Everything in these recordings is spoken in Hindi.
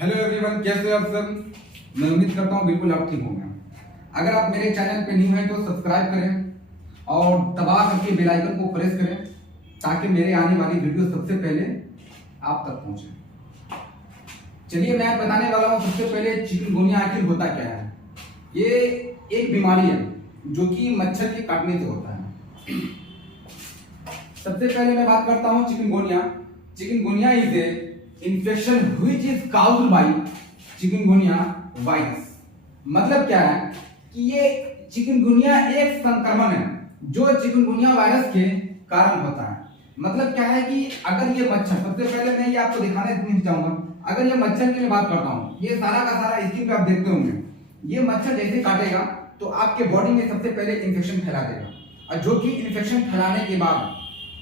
हेलो एवरीवन, कैसे हो आप सब। मैं उम्मीद करता हूँ बिल्कुल आप ठीक होंगे। अगर आप मेरे चैनल पे न्यू हैं तो सब्सक्राइब करें और दबा करके बेल आइकन को प्रेस करें ताकि मेरे आने वाली वीडियो सबसे पहले आप तक पहुंचे। चलिए मैं बताने वाला हूँ सबसे पहले चिकनगुनिया आखिर होता क्या है। ये एक बीमारी है जो कि मच्छर के काटने से होता है। सबसे पहले मैं बात करता हूँ chikungunya. Chikungunya is a infection which is caused by chikungunya virus. मतलब क्या है कि ये चिकनगुनिया एक संक्रमण है जो चिकनगुनिया वायरस के कारण होता है। मतलब क्या है कि अगर ये मच्छर, सबसे पहले मैं ये आपको दिखाने नहीं चाहूंगा। अगर ये मच्छर की मैं बात करता हूँ, ये सारा का सारा स्किन पे आप देखते होंगे, ये मच्छर जैसे काटेगा तो आपके बॉडी में सबसे पहले इन्फेक्शन फैला देगा, और जो कि इन्फेक्शन फैलाने के बाद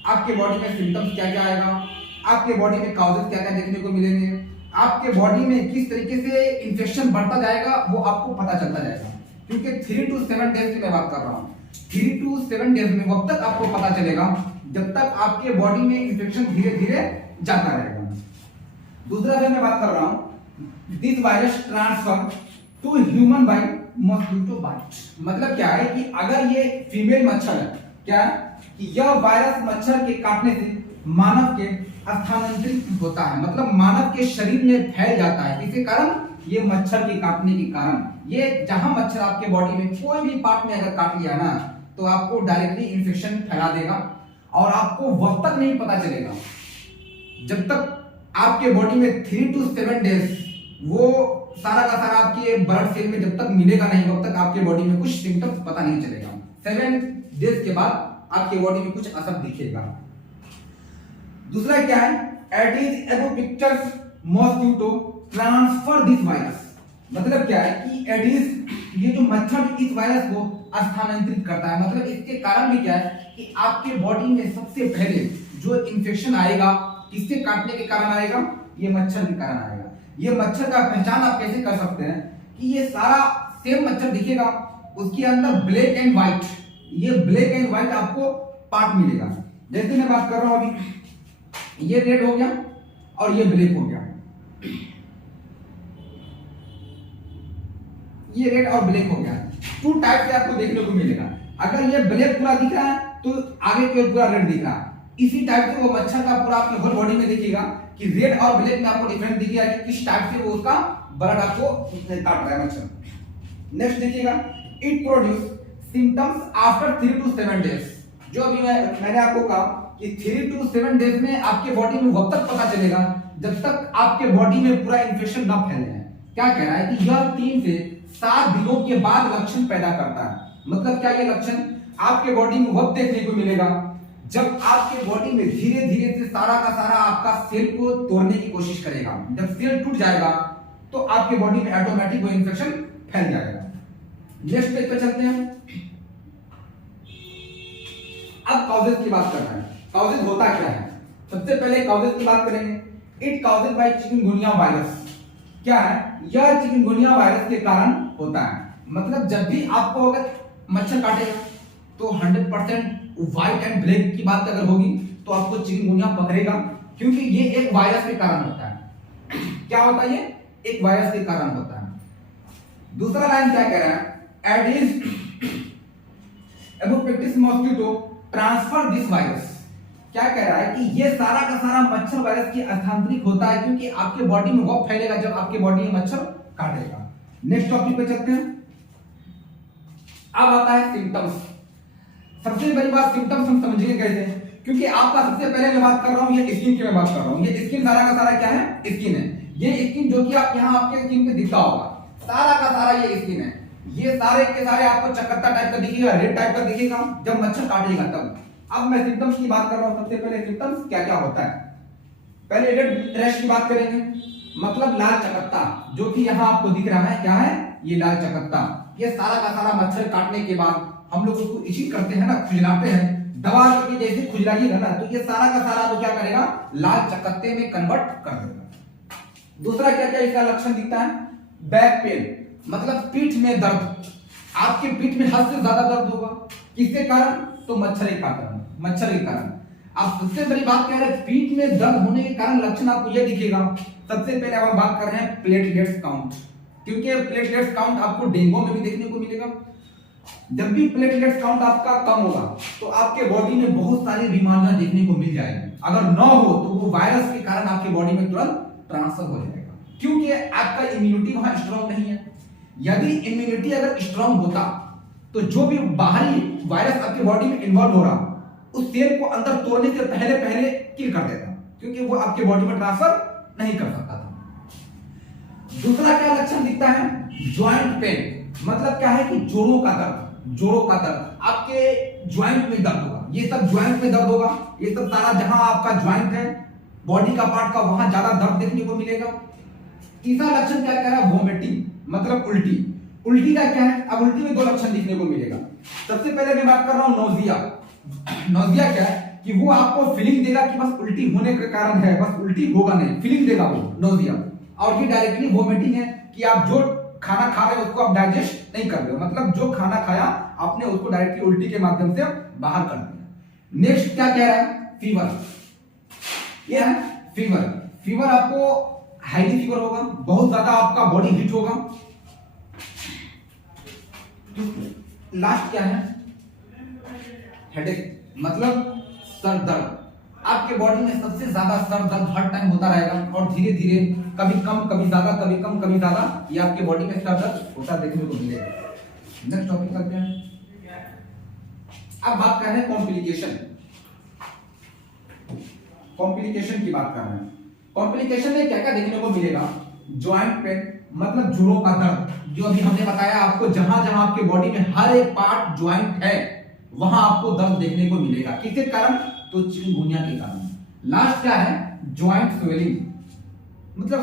आपके बॉडी में सिम्टम्स क्या क्या आएगा, आपके बॉडी में काउजेस क्या क्या देखने को मिलेंगे, आपके बॉडी में किस तरीके से इन्फेक्शन बढ़ता जाएगा वो आपको पता चलता जाएगा। क्योंकि 3 to 7 डेज की मैं बात कर रहा हूँ। 3 to 7 डेज में वक्त तक आपको पता चलेगा जब तक आपके बॉडी में इन्फेक्शन धीरे धीरे जाता रहेगा। दूसरा मैं बात कर रहा हूँ, this virus transfer to human by mosquito bite. मतलब क्या है कि अगर ये फीमेल मच्छर है, क्या कि यह वायरस मच्छर के काटने से मानव के स्थानांतरित होता है, मतलब मानव के शरीर में फैल जाता है। इसी कारण ये मच्छर के काटने के कारण ये जहां मच्छर आपके बॉडी में कोई भी पार्ट में अगर काट लिया ना तो आपको डायरेक्टली इन्फेक्शन फैला देगा और आपको वक्त तक नहीं पता चलेगा। जब तक आपके बॉडी में 3 to 7 डेज वो सारा का सारा आपके ब्लड सेल में जब तक मिलेगा नहीं, तब तक आपके बॉडी में कुछ सिम्टम्स पता नहीं चलेगा। 7 डेज के बाद आपके बॉडी में कुछ असर दिखेगा। दूसरा क्या है, Aedes albopictus mosquito transfer this virus. मतलब क्या है कि एडिस ये जो मच्छर इस वायरस को स्थानांतरित करता है। मतलब इसके कारण भी क्या है कि आपके बॉडी में सबसे पहले जो इन्फेक्शन आएगा किससे काटने के कारण आएगा, ये मच्छर के कारण आएगा। ये मच्छर का पहचान आप कैसे कर सकते हैं कि ये सारा सेम मच्छर दिखेगा, उसके अंदर ब्लैक एंड व्हाइट, ये ब्लैक एंड व्हाइट आपको पार्ट मिलेगा। जैसे मैं बात कर रहा हूं अभी, ये रेड हो गया और ये ब्लैक हो गया, ये रेड और ब्लैक हो गया। 2 टाइप से आपको देखने को मिलेगा। अगर ये ब्लैक पूरा दिख रहा है तो आगे के पूरा रेड दिख रहा है। इसी टाइप से वो मच्छर का पूरा आपकी होल बॉडी में दिखेगा कि रेड और ब्लैक में आपको डिफरेंस दिखेगा कि किस टाइप से वो उसका ब्लड आपको काट रहा है मच्छर। नेक्स्ट देखिएगा, it produce symptoms after 3 to 7 days. जो अभी मैंने आपको कहा कि 3 to 7 डेज में आपके बॉडी में वक्त तक पता चलेगा जब तक आपके बॉडी में पूरा इन्फेक्शन ना फैल जाए। क्या कह रहा है कि यह 3 से 7 दिनों के बाद लक्षण पैदा करता है। मतलब क्या, ये लक्षण आपके बॉडी में वक्त देखने को मिलेगा जब आपके बॉडी में धीरे धीरे से सारा का सारा आपका सेल को तोड़ने की कोशिश करेगा। जब सेल टूट जाएगा तो आपके बॉडी में ऑटोमेटिक वो इन्फेक्शन फैल जाएगा। नेक्स्ट पेज पे चलते हैं। अब कॉजेज की बात करना है। कॉजेज होता क्या है, सबसे पहले कॉजेज की बात करेंगे। It causes bye chikungunya virus. क्या है, यह चिकनगुनिया वायरस के कारण होता है। मतलब जब भी आपको अगर मच्छर काटेगा तो 100% व्हाइट एंड ब्लैक की बात अगर होगी तो आपको चिकनगुनिया पकड़ेगा, क्योंकि ये एक वायरस के कारण होता है। क्या होता है, ये एक वायरस के कारण होता है। दूसरा लाइन क्या कह रहा है, Aedes albopictus mosquito transfer this virus. क्या कह रहा है कि ये सारा का सारा मच्छर वायरस की स्थानांतरित होता है, क्योंकि आपके बॉडी में वो फैलेगा जब आपके बॉडी में मच्छर काटेगा। नेक्स्ट टॉपिक पे चलते हैं। अब आता है सिम्टम्स। सबसे बड़ी बात, सिम्टम्स हम समझेंगे कैसे, क्योंकि आपका सबसे पहले मैं बात कर रहा हूं ये स्किन की मैं बात कर रहा हूं। ये स्किन सारा का सारा क्या है, स्किन है। ये स्किन जो कि आप यहां आपके स्किन पे दिखता होगा, सारा का सारा ये स्किन है। ये सारे के सारे आपको चकत्ता टाइप का दिखेगा, रेड टाइप का दिखेगा जब मच्छर काटेगा तब। अब मैं सिम्टम्स की बात कर रहा हूं। सबसे पहले सिम्टम्स क्या क्या होता है, पहले रेड रैश की बात करेंगे। मतलब लाल चकत्ता, जो कि यहां आपको दिख रहा है, क्या है ये लाल चकत्ता। ये सारा का सारा मच्छर काटने के बाद हम लोग उसको इचिंग करते हैं ना, खुजलाते हैं, दबा करके जैसे खुजलाइएगा ना तो ये सारा का सारा वो क्या करेगा, लाल चकत्ते में कन्वर्ट कर देगा। दूसरा क्या क्या इसका लक्षण दिखता है, बैक पेन, मतलब पीठ में दर्द। आपके पीठ में हद से ज्यादा दर्द होगा, किसके कारण, तो मच्छर के कारण। मच्छर के कारण आप सबसे बड़ी बात कह रहे हैं पीठ में दर्द होने के कारण लक्षण आपको यह दिखेगा। सबसे पहले हम बात कर रहे हैं प्लेटलेट्स काउंट, क्योंकि प्लेटलेट्स काउंट आपको डेंगू में भी देखने को मिलेगा। जब भी प्लेटलेट्स काउंट आपका कम होगा तो आपके बॉडी में बहुत सारी बीमारियां देखने को मिल जाएगी। अगर ना हो तो वो वायरस के कारण आपके बॉडी में तुरंत ट्रांसफर हो जाएगा, क्योंकि आपका इम्यूनिटी वहां स्ट्रांग नहीं है। यदि इम्यूनिटी अगर स्ट्रांग होता तो जो भी बाहरी वायरस आपके बॉडी में इन्वॉल्व हो रहा उस सेल को अंदर तोड़ने से पहले पहले किल कर देता, क्योंकि वो आपके बॉडी में ट्रांसफर नहीं कर सकता था। दूसरा क्या लक्षण दिखता है, ज्वाइंट पेन, मतलब क्या है कि जोड़ों का दर्द, आपके ज्वाइंट में दर्द होगा। ये सब ज्वाइंट में दर्द होगा, ये सब सारा जहां आपका ज्वाइंट है बॉडी का पार्ट का वहां ज्यादा दर्द देखने को मिलेगा। तीसरा लक्षण क्या कह रहा है, वोमिटिंग, मतलब उल्टी का क्या है, अब उल्टी में दो लक्षण देखने को मिलेगा। सबसे पहले मैं बात कर रहा हूं नौजिया क्या है कि वो आपको फीलिंग देगा कि बस उल्टी होने के कारण है, बस उल्टी होगा नहीं, फीलिंग देगा वो नौजिया। और ये डायरेक्टली वोमिटिंग है कि आप जो खाना खा रहे हो उसको आप डाइजेस्ट नहीं कर रहे हो, मतलब जो खाना खाया आपने उसको डायरेक्टली उल्टी के माध्यम से बाहर कर दिया। नेक्स्ट क्या कह रहा है, फीवर, ये है फीवर आपको हाईली फीवर होगा, बहुत ज्यादा आपका बॉडी हीट होगा। लास्ट क्या है, हेडेक, मतलब सर दर्द। आपके बॉडी में सबसे ज्यादा सर दर्द हर टाइम होता रहेगा और धीरे धीरे कभी कम कभी ज्यादा, कभी कम कभी ज्यादा, ये आपके बॉडी में सर दर्द होता देखने को मिलेगा। नेक्स्ट टॉपिक करते हैं। अब बात कर रहे हैं कॉम्प्लिकेशन की बात कर रहे हैं। कॉम्प्लिकेशन में क्या क्या देखने को मिलेगा, ज्वाइंट पेन, मतलब जोड़ों का दर्द, जो अभी हमने बताया आपको, जहां जहां आपके बॉडी में हर एक पार्ट ज्वाइंट है वहां आपको दर्द देखने को मिलेगा। किसके कारण, तो चिकनगुनिया के कारण। लास्ट क्या है, ज्वाइंट स्वेलिंग, मतलब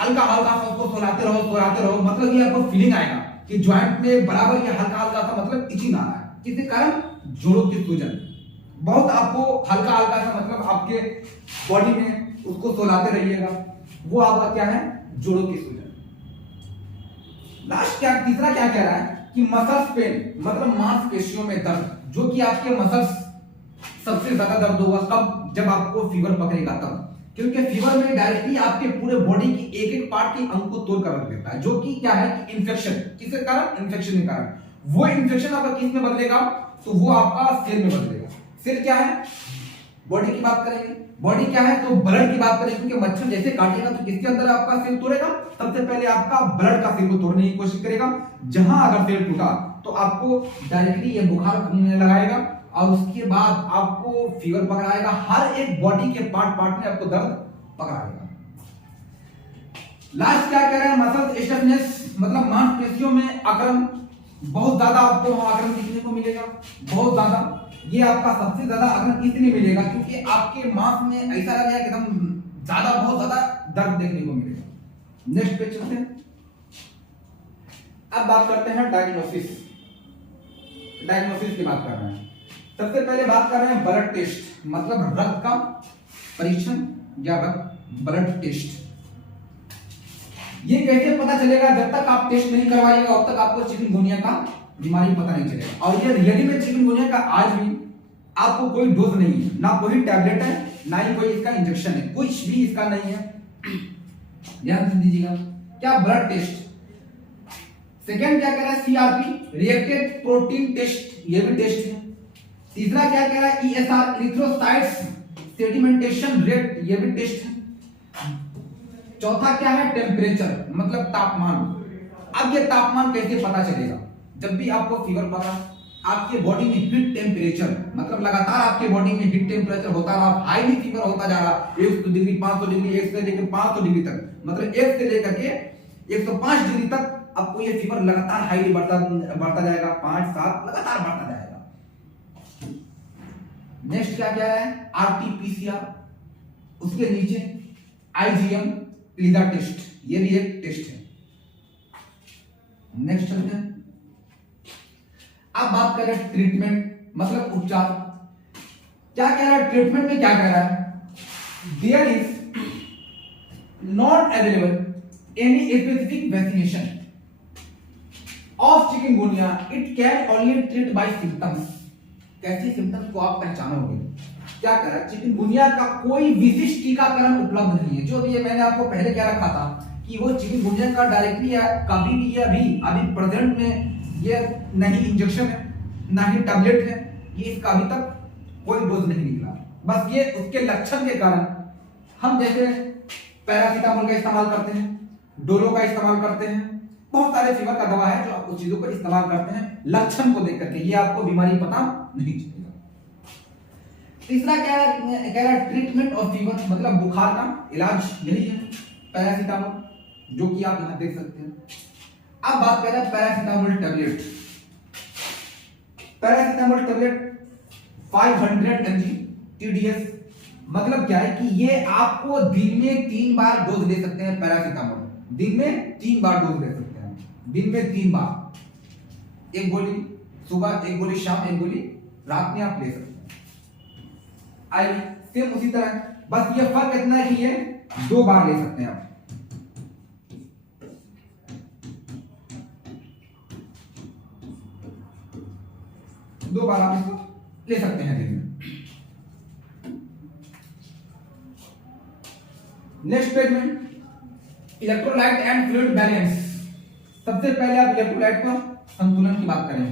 हल्का हल्का सा उसको सुलाते रहो, मतलब ये आपको फीलिंग आएगा कि ज्वाइंट में बराबर ये हल्का हल्का सा मतलब इचिंग आ रहा है। किसके कारण, जोड़ों की सूजन, बहुत आपको हल्का हल्का सा मतलब आपके बॉडी में उसको सुलाते रहिएगा, वो आपका क्या है, जोड़ों की सूजन। लास्ट क्या, तीसरा क्या कह रहा है कि मसल्स पेन, मतलब मांसपेशियों में दर्द, जो कि आपके मसल्स सबसे ज्यादा दर्द होगा कब, जब आपको फीवर पकड़ेगा तब, क्योंकि फीवर में डायरेक्टली आपके पूरे बॉडी की एक एक पार्ट के अंग को तोड़ कर रख देता है, जो कि क्या है कि इन्फेक्शन, किसके कारण, इन्फेक्शन के कारण। वो इन्फेक्शन आपका किस में बदलेगा, तो वो आपका सेल में बदलेगा। सेल क्या है, बॉडी की बात करेंगे, बॉडी क्या है तो ब्लड की बात करेंगे, क्योंकि मच्छर जैसे काटेगा तो किसके अंदर आपका सेल तोड़ेगा, सबसे पहले आपका ब्लड का सेल को तोड़ने की कोशिश करेगा। जहां अगर सेल टूटा तो आपको डायरेक्टली ये बुखार लगाएगा और उसके बाद आपको फीवर पकड़ाएगा, हर एक बॉडी के पार्ट में आपको दर्द पकड़ाएगा। लास्ट क्या कह रहे हैं, मसल स्टिफनेस, मतलब मांसपेशियों में अकड़न, बहुत ज्यादा आपको अकड़न दिखने को मिलेगा, बहुत ज्यादा। ये आपका सबसे ज्यादा अकड़न इसलिए मिलेगा क्योंकि आपके मांस में ऐसा लगेगा कि एकदम ज्यादा, बहुत ज्यादा दर्द देखने को मिलेगा। नेक्स्ट पे चलते हैं। अब बात करते हैं डायग्नोसिस की बात कर रहे हैं। सबसे पहले बात कर रहे हैं ब्लड टेस्ट, मतलब रक्त का परीक्षण या ब्लड टेस्ट। ये कैसे पता चलेगा, जब तक आप टेस्ट नहीं करवाइएगा तब तक आपको चिकनगुनिया का बीमारी पता नहीं चलेगा। और ये यदि में चिकनगुनिया का आज भी आपको कोई डोज नहीं है, ना कोई टैबलेट है, ना ही कोई इसका इंजेक्शन है, कुछ भी इसका नहीं है, ध्यान से दीजिएगा। क्या, ब्लड टेस्ट। सेकेंड क्या कह रहा है, सीआरपी, रिएक्टेड प्रोटीन टेस्ट, ये भी टेस्ट है। तीसरा क्या कह रहा है, ईएसआर, इरिथ्रोसाइट्स सेडिमेंटेशन रेट, ये भी टेस्ट है। चौथा क्या है, टेम्परेचर, मतलब तापमान। अब ये तापमान कैसे पता चलेगा, जब भी आपको फीवर पड़ा, आपके बॉडी में हीट टेम्परेचर, मतलब लगातार आपके बॉडी में हीट टेम्परेचर होता रहा, हाईली फीवर होता जा रहा, 100 डिग्री, 500 डिग्री, 1 से लेकर 500 डिग्री तक, मतलब 1 से लेकर के 105 डिग्री तक आपको ये फीवर लगातार हाईली बढ़ता जाएगा, 5 7 लगातार बढ़ता जाएगा। नेक्स्ट क्या है, आरटीपीसीआर, उसके नीचे आईजीएम, लीडर टेस्ट, ये भी एक टेस्ट है। नेक्स्ट चलते हैं। अब बात करें ट्रीटमेंट, मतलब उपचार। क्या कह रहा है ट्रीटमेंट में, क्या कह रहा है, there is not available any specific vaccination of chikungunya, it can only treat by symptoms. कैसे सिम्टम्स को आप पहचानोगे? क्या कह रहा है, चिकनगुनिया का कोई विशिष्ट टीकाकरण उपलब्ध नहीं है। जो भी मैंने आपको पहले क्या रखा था कि वो चिकनगुनिया का डायरेक्टली कभी भी ये अभी प्रेजेंट में ये नहीं इंजेक्शन है ना ही टैबलेट है, ये इसका अभी तक कोई डोज नहीं निकला। बस ये उसके लक्षण के कारण हम जैसे पैरासीटामोल का इस्तेमाल करते हैं, डोलो का इस्तेमाल करते हैं, बहुत सारे फीवर का दवा है जो आप उस चीजों को इस्तेमाल करते हैं लक्षण को देख करके, ये आपको बीमारी पता नहीं चलेगा। तीसरा क्या कह रहा है, ट्रीटमेंट ऑफ फीवर, मतलब बुखार का इलाज यही है पैरासीटामोल, जो कि आप यहां देख सकते हैं। अब बात कर रहे हैं paracetamol tablet. Paracetamol tablet 500 mg TDS, मतलब क्या है कि ये आपको दिन में 3 बार डोज ले सकते हैं। पैरासीटामोल दिन में 3 बार डोज ले सकते हैं, दिन में 3 बार, एक गोली सुबह, एक गोली शाम, एक गोली रात में आप ले सकते हैं। आई सेम उसी तरह, बस ये फर्क इतना है कि ये 2 बार ले सकते हैं आप। दो बार आप इसको ले सकते हैं दिन में। नेक्स्ट पेज में इलेक्ट्रोलाइट एंड फ्लूइड बैलेंस। सबसे पहले आप इलेक्ट्रोलाइट का संतुलन की बात करें।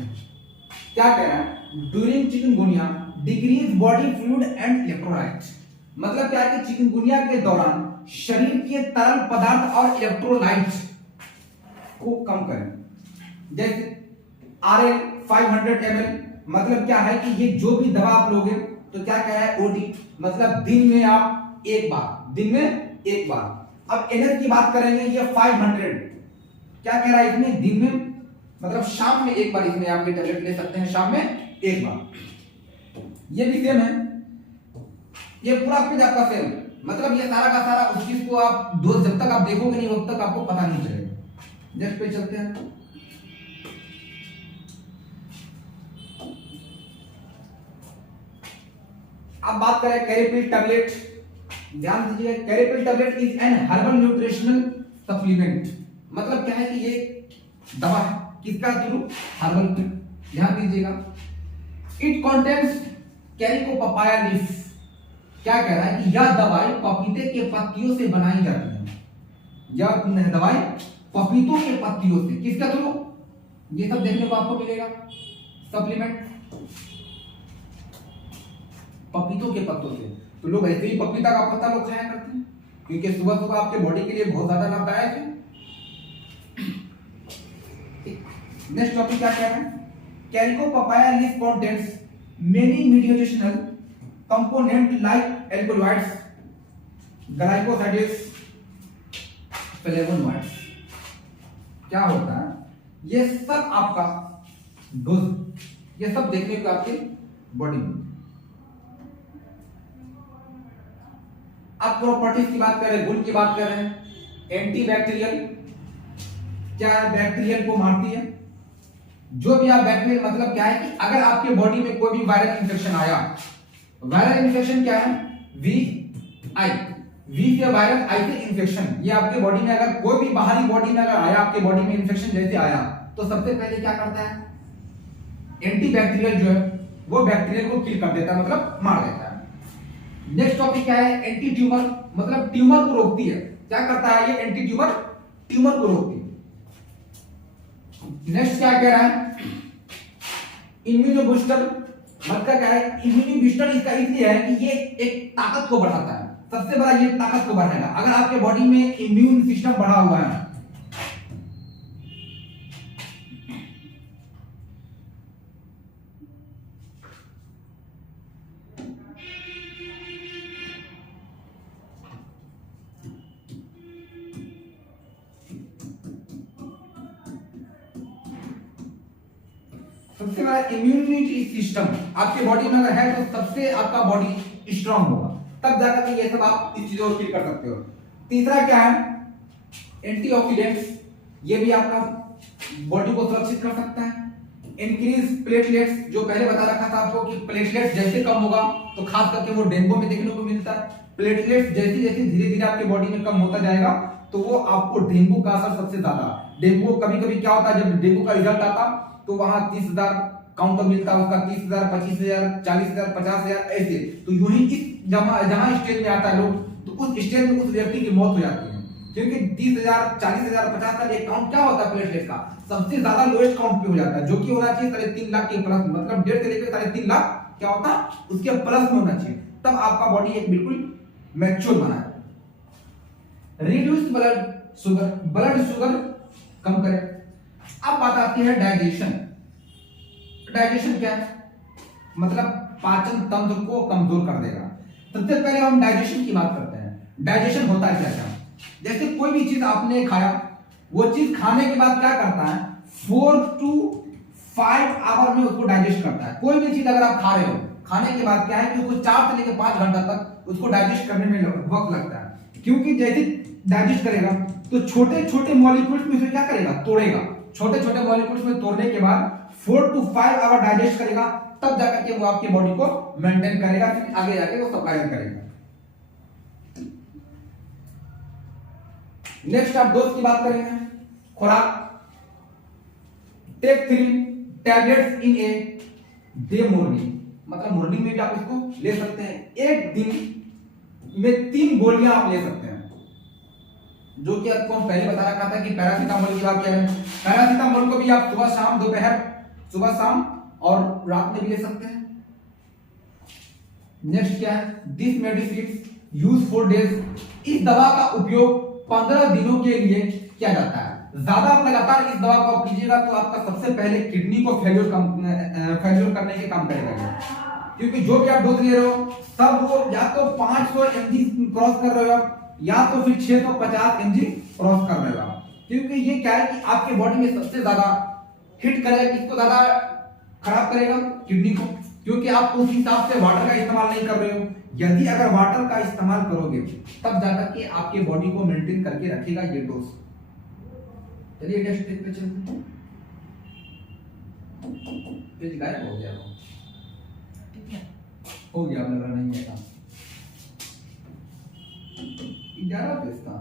क्या कह रहा है, during chikungunya decrease body fluid and electrolyte, मतलब क्या है कि चिकनगुनिया के दौरान शरीर के तरल पदार्थ और इलेक्ट्रोलाइट को कम करें। जैसे RL 500 ml, मतलब क्या है कि ये जो भी दवा आप लोगे तो क्या कह रहा है, OD, मतलब दिन में आप एक बार, दिन में एक बार। अब NS की बात करेंगे, ये 500, क्या कह रहा है इसमें, दिन में मतलब शाम में एक बार इसमें आप ये टैबलेट ले सकते हैं, शाम में एक बार। ये भी सेम है, ये पूरा पेज आपका सेम, मतलब ये सारा का सारा उस चीज को आप डोज जब तक आप देखोगे नहीं तब तक आपको पता नहीं चलेगा। नेक्स्ट पेज चलते हैं। अब बात करें कैरेपिल टैबलेट, ध्यान दीजिए, Caripill tablet is an herbal nutritional supplement, मतलब क्या है कि ये दवा है, किसका थ्रू, हर्बल। ध्यान दीजिएगा, it contains Karikó papaya leaf, क्या कह रहा है कि यह दवाई पपीते के पत्तियों से बनाई जाती है। यह दवाई पपीतों के पत्तियों से, किसका थ्रू, ये सब देखने को आपको मिलेगा। सप्लीमेंट पपीतों के पत्तों से, तो लोग ऐसे ही पपीता का पत्ता लोग खाया करते हैं क्योंकि सुबह सुबह आपके बॉडी के लिए बहुत ज्यादा लाभदायक है। नेक्स्ट टॉपिक क्या कह रहा है, Karikó papaya leaf contains many medicinal component like alkaloids, glycosides, flavonoids. क्या होता है, ये सब आपका डोज, ये सब देखने को आपके बॉडी में। अब प्रॉपर्टीज की बात कर रहे हैं, गुण की बात कर रहे हैं। एंटी बैक्टीरियल, क्या है, बैक्टीरियल को मारती है। जो भी आप बैक्टीरियल, मतलब क्या है कि अगर आपके बॉडी में कोई भी वायरल इंफेक्शन आया, वायरल इंफेक्शन क्या है, VI, वी से वायरस, आई से इंफेक्शन, ये आपके बॉडी में अगर कोई भी बाहरी बॉडी में अगर आया, आपके बॉडी में इंफेक्शन जैसे आया, तो सबसे पहले क्या करता है, एंटी बैक्टीरियल जो है वो बैक्टीरिया को किल कर देता है, मतलब मार देता है। नेक्स्ट टॉपिक क्या है, एंटी ट्यूमर, मतलब ट्यूमर को रोकती है। क्या करता है ये एंटी ट्यूमर, ट्यूमर को रोकती है। नेक्स्ट क्या कह रहा है, इम्यूनो बूस्टर, मतलब क्या है, इम्यूनो बूस्टर इसका इसलिए है कि ये एक ताकत को बढ़ाता है। सबसे बड़ा ये ताकत को बढ़ाएगा। अगर आपके बॉडी में इम्यून सिस्टम बढ़ा हुआ है, सबसे बड़ा इम्यूनिटी सिस्टम आपके बॉडी में अगर है तो सबसे आपका बॉडी स्ट्रांग होगा, तब जाकर के ये सब आप इस चीजों को फील कर सकते हो। तीसरा क्या है, एंटीऑक्सीडेंट्स, ये भी आपका बॉडी को सुरक्षित कर सकता है। इंक्रीज प्लेटलेट्स, जो पहले बता रखा था आपको कि प्लेटलेट्स जैसे कम होगा तो खास करके वो डेंगू में देखने को मिलता है। प्लेटलेट्स जैसे जैसे धीरे धीरे आपके बॉडी में कम होता जाएगा तो वो आपको डेंगू का असर सबसे ज्यादा, डेंगू कभी कभी क्या होता है, जब डेंगू का रिजल्ट आता तो वहां 30,000 काउंटर मिलता है उसका 30,000, 25,000, 40,000, 50,000 ऐसे। तो यूं ही इस जहां स्टेज में आता है लोग, तो उस स्टेज में उस व्यक्ति की मौत हो जाती है, क्योंकि 30,000, 40,000, 50,000 एक काउंट क्या होता है प्लेटलेट का, सबसे ज्यादा लोएस्ट काउंट पे हो जाता है, जो कि होना चाहिए 3.5 लाख के प्लस, मतलब 1.5 से लेकर 3.5 लाख क्या होता है उसके प्लस में होना चाहिए, तब आपका बॉडी एक बिल्कुल मैच्योर बना है। रिड्यूस ब्लड शुगर कम करे। अब बात आती है डाइजेशन। डाइजेशन क्या है, मतलब पाचन तंत्र को कमजोर कर देगा। सबसे पहले हम डाइजेशन की बात करते हैं। डाइजेशन होता है क्या क्या, जैसे कोई भी चीज आपने खाया, वो चीज खाने के बाद क्या करता है, 4 to 5 आवर में उसको डाइजेस्ट करता है। कोई भी चीज अगर आप खा रहे हो, खाने के बाद क्या है कि उसको 4 से लेकर 5 घंटा तक उसको डाइजेस्ट करने में वक्त लगता है, क्योंकि जैसे डाइजेस्ट करेगा तो छोटे छोटे मॉलिक्यूल्स में उसे क्या करेगा, तोड़ेगा। छोटे छोटे मॉलिक्यूल्स में तोड़ने के बाद 4 to 5 आवर डाइजेस्ट करेगा, तब जाकर के वो आपकी बॉडी को मेंटेन करेगा, फिर आगे जाके वो सप्लाई करेगा। नेक्स्ट आप डोज की बात करेंगे। खुराक, take 3 tablets in a day morning, मतलब मॉर्निंग में भी आप इसको ले सकते हैं। एक दिन में 3 गोलियां आप ले सकते हैं, जो कि आपको हम पहले बता रखा था कि पैरासीटामोल की बात करें, पैरासीटामोल को भी आप सुबह शाम दोपहर, सुबह शाम और रात में भी ले सकते हैं। नेक्स्ट क्या है, this medicine use for days, इस दवा का उपयोग 15 दिनों के लिए किया जाता है। ज्यादा आप लगातार इस दवा को कीजिएगा तो आपका सबसे पहले किडनी को फेल्योर करने के काम करेगा, क्योंकि जो भी आप डोज ले रहे हो सब वो या तो 500 mg क्रॉस कर रहे हो या तो फिर 650 mg क्रॉस कर रहे हो, क्योंकि ये क्या है कि आपके बॉडी में सबसे ज्यादा हिट करेगा, किसको ज्यादा खराब करेगा, किडनी को, क्योंकि आप उस हिसाब से वाटर का इस्तेमाल नहीं कर रहे हो। यदि अगर वाटर का इस्तेमाल करोगे तब जाकर के आपके बॉडी को मेंटेन करके रखेगा ये डोज। चलिए नेक्स्ट स्टेज पे चलते हैं। पेज गायब हो गया, ठीक है, हो गया, लग रहा नहीं है काम। 11 पेज था।